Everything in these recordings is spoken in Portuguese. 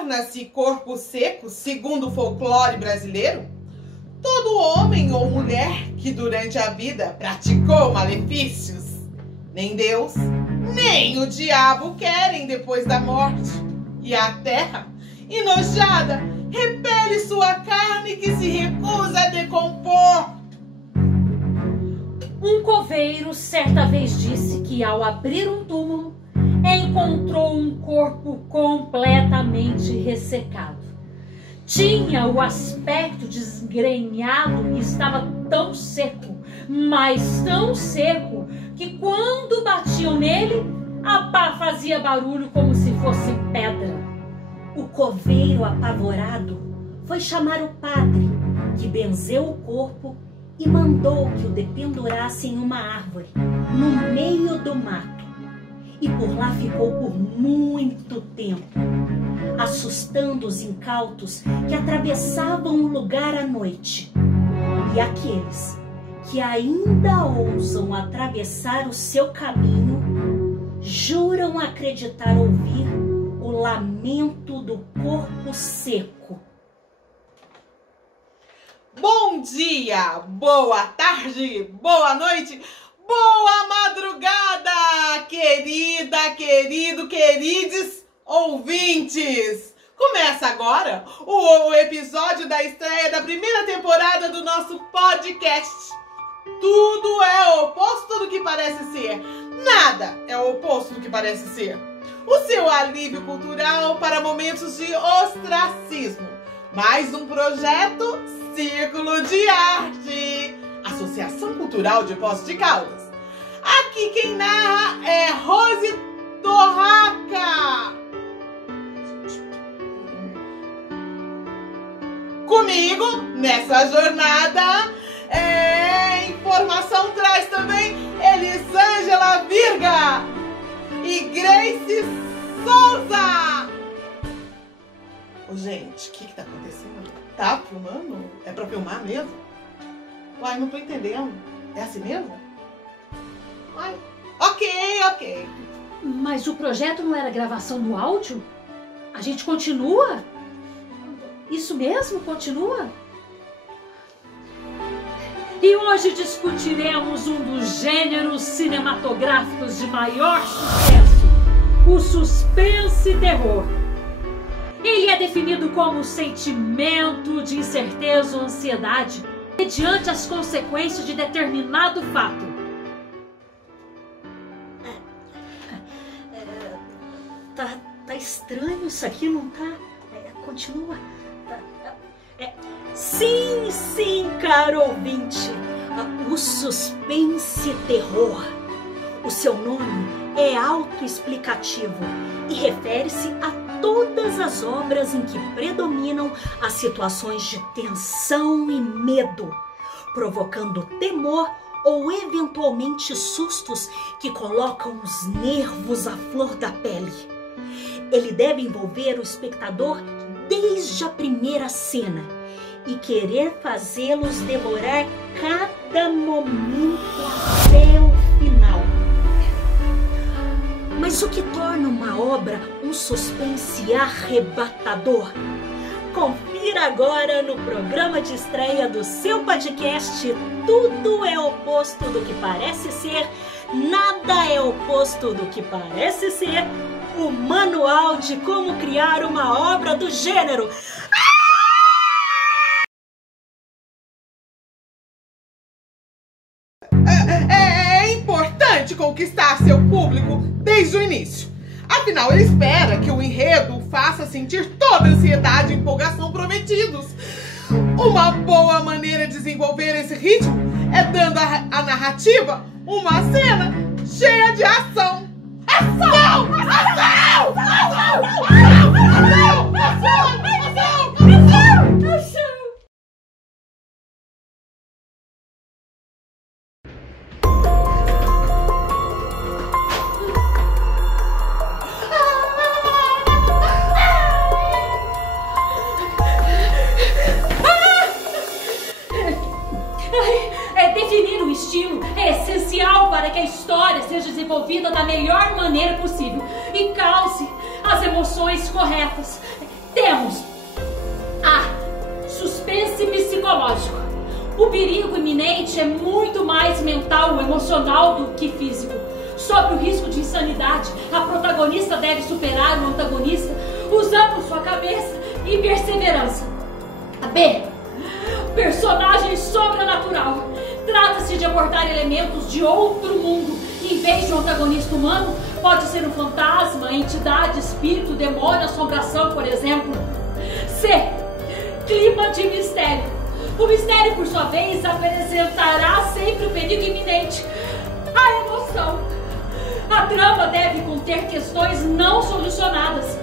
torna-se corpo seco, segundo o folclore brasileiro? Todo homem ou mulher que durante a vida praticou malefícios, nem Deus, nem o diabo querem depois da morte. E a terra, enojada, repele sua carne que se recusa a decompor. Um coveiro certa vez disse que ao abrir um túmulo, encontrou um corpo completamente ressecado. Tinha o aspecto desgrenhado e estava tão seco, mas tão seco, que quando batiam nele, a pá fazia barulho como se fosse pedra. O coveiro, apavorado, foi chamar o padre, que benzeu o corpo e mandou que o dependurasse em uma árvore, no meio do mato. E por lá ficou por muito tempo, assustando os incautos que atravessavam o lugar à noite. E aqueles que ainda ousam atravessar o seu caminho, juram acreditar ouvir o lamento do corpo seco. Bom dia, boa tarde, boa noite, boa madrugada, querida, querido, queridos ouvintes. Começa agora o episódio da estreia da primeira temporada do nosso podcast. Tudo é o oposto do que parece ser. Nada é o oposto do que parece ser. O seu alívio cultural para momentos de ostracismo. Mais um projeto Círculo de Arte, Associação Cultural de Poços de Caldas. Aqui quem narra é Rose Torraca. Comigo, nessa jornada, informação traz também Elisângela Virga e Grace Souza. Ô, gente, o que tá acontecendo? Tá filmando? É pra filmar mesmo? Uai, não tô entendendo. É assim mesmo? Uai, ok. Mas o projeto não era gravação no áudio? A gente continua? Isso mesmo? Continua? E hoje discutiremos um dos gêneros cinematográficos de maior sucesso, o suspense terror. Ele é definido como sentimento de incerteza ou ansiedade mediante as consequências de determinado fato. Tá estranho isso aqui, não tá? Continua. Sim, caro ouvinte. O suspense terror. O seu nome é autoexplicativo e refere-se a todas as obras em que predominam as situações de tensão e medo, provocando temor ou eventualmente sustos que colocam os nervos à flor da pele. Ele deve envolver o espectador desde a primeira cena e querer fazê-los devorar cada momento até o final. Mas o que torna uma obra um suspense arrebatador? Confira agora no programa de estreia do seu podcast Tudo é oposto do que parece ser, nada é oposto do que parece ser, o manual de como criar uma obra do gênero. É importante conquistar seu público desde o início. Afinal, ele espera que o enredo o faça sentir toda a ansiedade e empolgação prometidos. Uma boa maneira de desenvolver esse ritmo é dando à narrativa uma cena cheia de ação. Ação! Ação! Ação! Ação! Ação! Ação! Definir o estilo é essencial para que a história seja desenvolvida da melhor maneira possível e cause as emoções corretas. Temos suspense psicológico. O perigo iminente é muito mais mental, emocional do que físico. Sobre o risco de insanidade, a protagonista deve superar o antagonista usando sua cabeça e perseverança. B. Personagem sobrenatural. Trata-se de abordar elementos de outro mundo. Em vez de um antagonista humano, pode ser um fantasma, entidade, espírito, demônio, assombração, por exemplo. C. Clima de mistério. O mistério, por sua vez, apresentará sempre o perigo iminente. A emoção. A trama deve conter questões não solucionadas.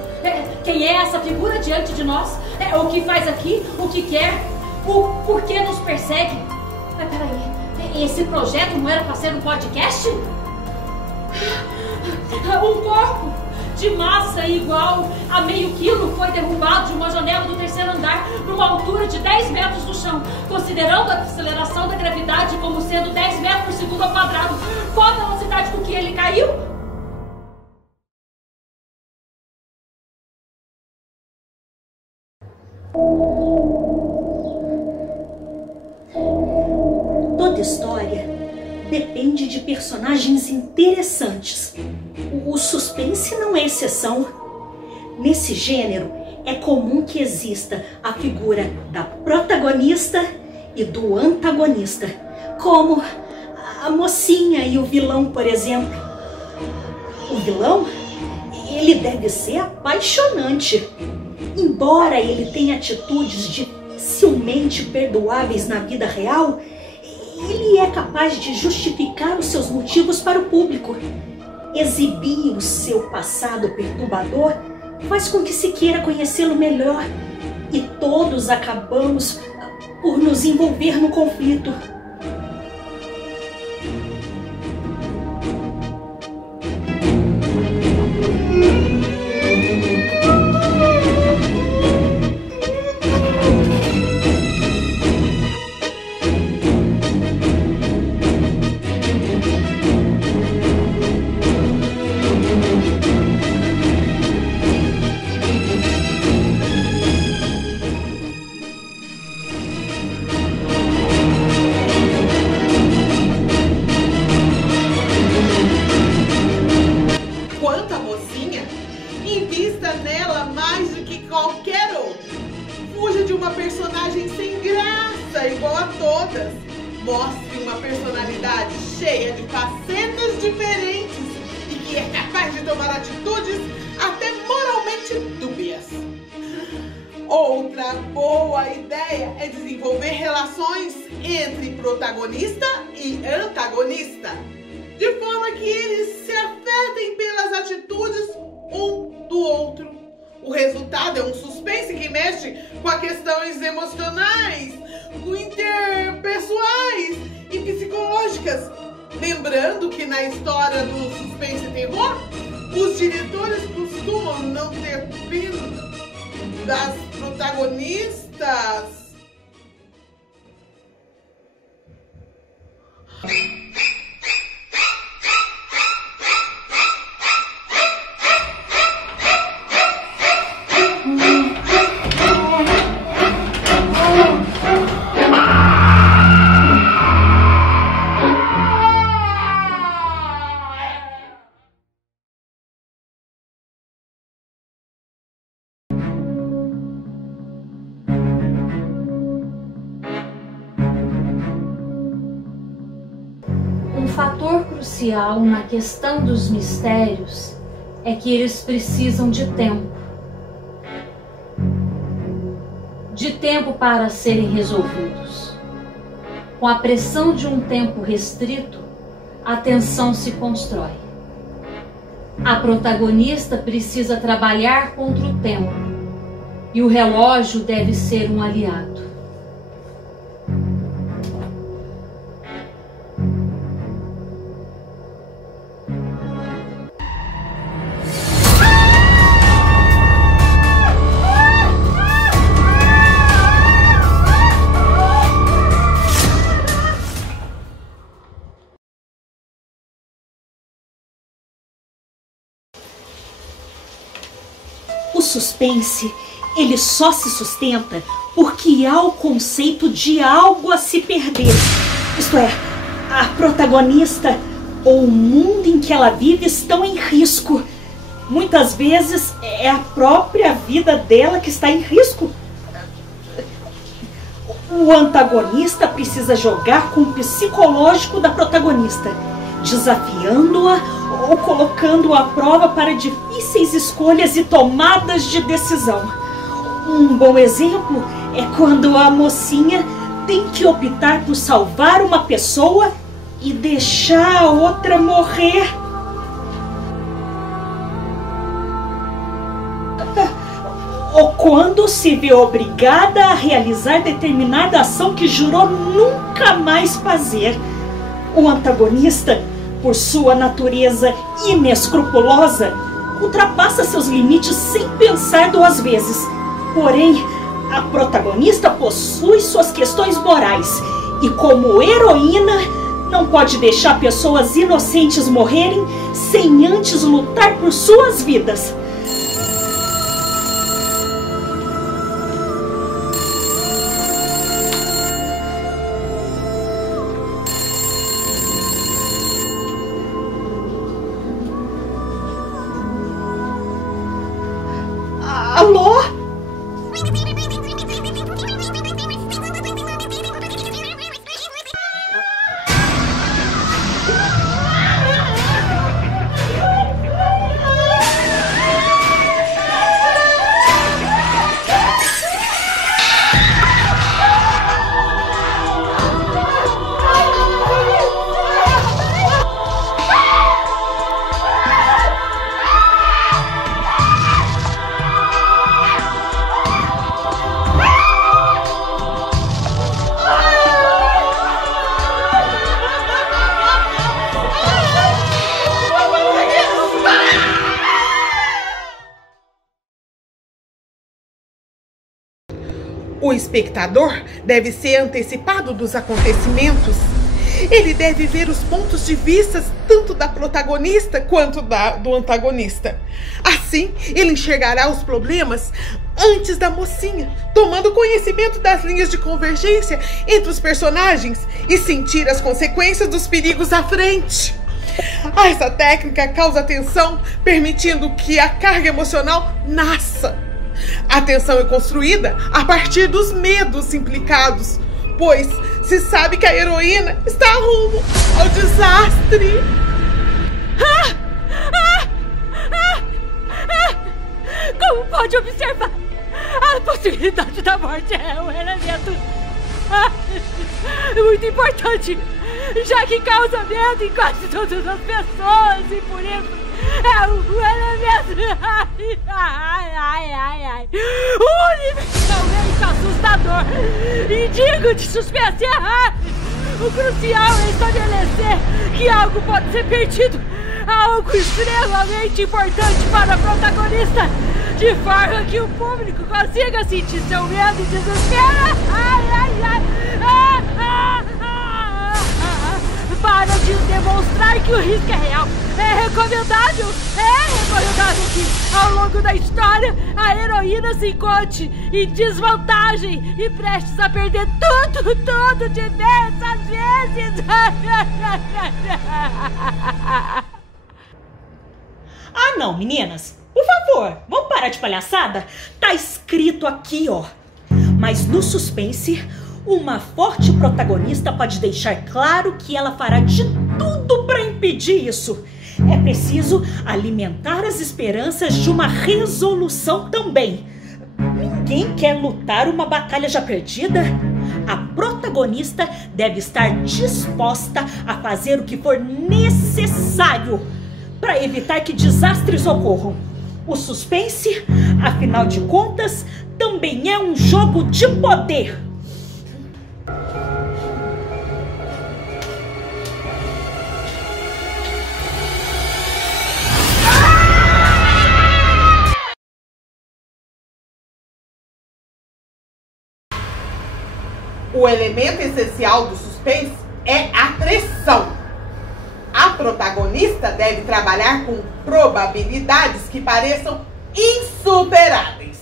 Quem é essa figura diante de nós? O que faz aqui? O que quer? O porquê nos persegue? Mas peraí, esse projeto não era para ser um podcast? Um corpo de massa igual a meio quilo foi derrubado de uma janela do 3º andar numa altura de 10 metros do chão, considerando a aceleração da gravidade como sendo 10 metros por segundo ao quadrado. Qual a velocidade com que ele caiu? Toda história depende de personagens interessantes. O suspense não é exceção. Nesse gênero, é comum que exista a figura da protagonista e do antagonista, como a mocinha e o vilão, por exemplo. O vilão, ele deve ser apaixonante. Embora ele tenha atitudes dificilmente perdoáveis na vida real, ele é capaz de justificar os seus motivos para o público. Exibir o seu passado perturbador faz com que se queira conhecê-lo melhor, e todos acabamos por nos envolver no conflito. Mostre uma personalidade cheia de facetas diferentes e que é capaz de tomar atitudes até moralmente dúbias. Outra boa ideia é desenvolver relações entre protagonista e antagonista, de forma que eles se afetem pelas atitudes um do outro. O resultado é um suspense que mexe com as questões emocionais, interpessoais e psicológicas. Lembrando que na história do suspense e terror, os diretores costumam não ter pena das protagonistas. Um fator crucial na questão dos mistérios é que eles precisam de tempo. De tempo para serem resolvidos. Com a pressão de um tempo restrito, a tensão se constrói. A protagonista precisa trabalhar contra o tempo e o relógio deve ser um aliado. O suspense ele só se sustenta porque há o conceito de algo a se perder. Isto é, a protagonista ou o mundo em que ela vive estão em risco. Muitas vezes é a própria vida dela que está em risco. O antagonista precisa jogar com o psicológico da protagonista, desafiando-a ou colocando-a à prova para difíceis escolhas e tomadas de decisão. Um bom exemplo é quando a mocinha tem que optar por salvar uma pessoa e deixar a outra morrer. Ou quando se vê obrigada a realizar determinada ação que jurou nunca mais fazer. O antagonista, por sua natureza inescrupulosa, ultrapassa seus limites sem pensar duas vezes. Porém, a protagonista possui suas questões morais e, como heroína, não pode deixar pessoas inocentes morrerem sem antes lutar por suas vidas. Alô? O espectador deve ser antecipado dos acontecimentos. Ele deve ver os pontos de vista tanto da protagonista quanto do antagonista. Assim, ele enxergará os problemas antes da mocinha, tomando conhecimento das linhas de convergência entre os personagens e sentir as consequências dos perigos à frente. Essa técnica causa tensão, permitindo que a carga emocional nasça. A tensão é construída a partir dos medos implicados, pois se sabe que a heroína está rumo ao desastre. Como pode observar, a possibilidade da morte é um elemento muito importante, já que causa medo em quase todas as pessoas e por isso é um elemento universalmente assustador e digno de suspense. O crucial é estabelecer que algo pode ser perdido, algo extremamente importante para a protagonista, de forma que o público consiga sentir seu medo e desespero. Para de demonstrar que o risco é real. É recomendável que ao longo da história a heroína se encontre em desvantagem e prestes a perder tudo diversas vezes. Ah, não, meninas. Por favor, vamos parar de palhaçada? Tá escrito aqui, ó. Mas no suspense, uma forte protagonista pode deixar claro que ela fará de tudo para impedir isso. É preciso alimentar as esperanças de uma resolução também. Ninguém quer lutar uma batalha já perdida. A protagonista deve estar disposta a fazer o que for necessário para evitar que desastres ocorram. O suspense, afinal de contas, também é um jogo de poder. O elemento essencial do suspense é a pressão. A protagonista deve trabalhar com probabilidades que pareçam insuperáveis.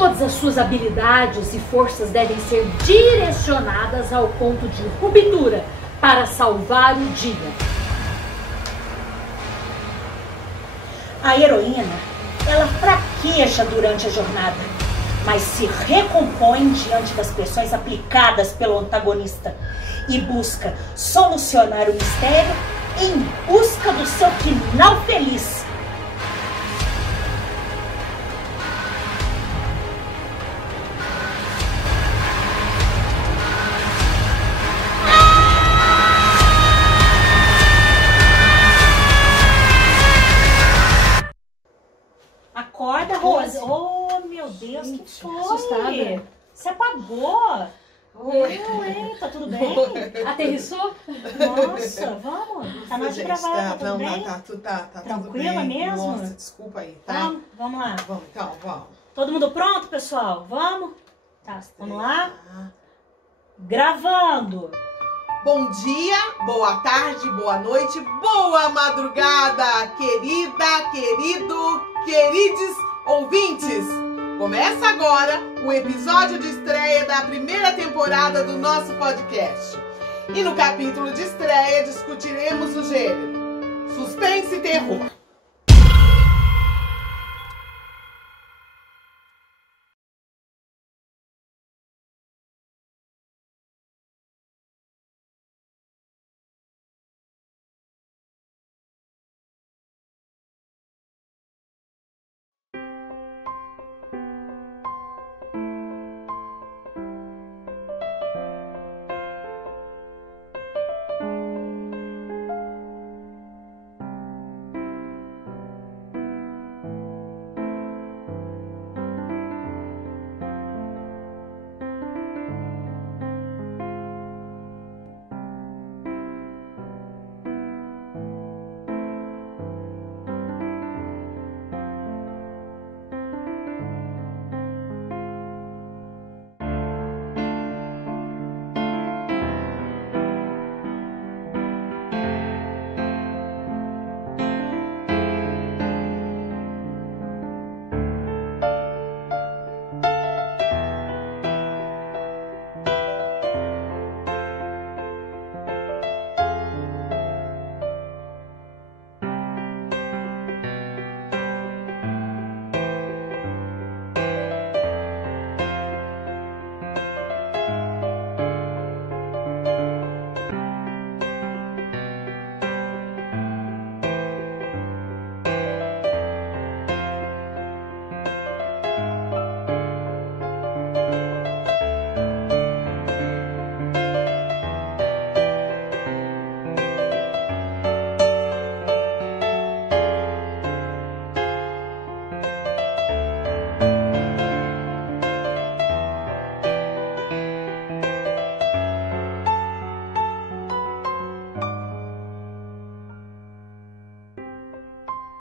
Todas as suas habilidades e forças devem ser direcionadas ao ponto de ruptura para salvar o dia. A heroína, ela fraqueja durante a jornada, mas se recompõe diante das pressões aplicadas pelo antagonista e busca solucionar o mistério em busca do seu final feliz. Acorda, Rose. Oh, meu Deus, que foi? Assustada. Você apagou? Oi, tá tudo bem? Aterrissou? Nossa, vamos. Tá na hora de gravar, tá tudo bem? Tá tudo Tranquila bem. mesmo? Nossa, desculpa aí, tá? Vamos lá. Vamos, então, vamos. Todo mundo pronto, pessoal? Vamos? Tá, vamos lá? Gravando. Bom dia, boa tarde, boa noite, boa madrugada, querida, querido, queridos ouvintes. Começa agora o episódio de estreia da primeira temporada do nosso podcast. E no capítulo de estreia discutiremos o gênero suspense e terror.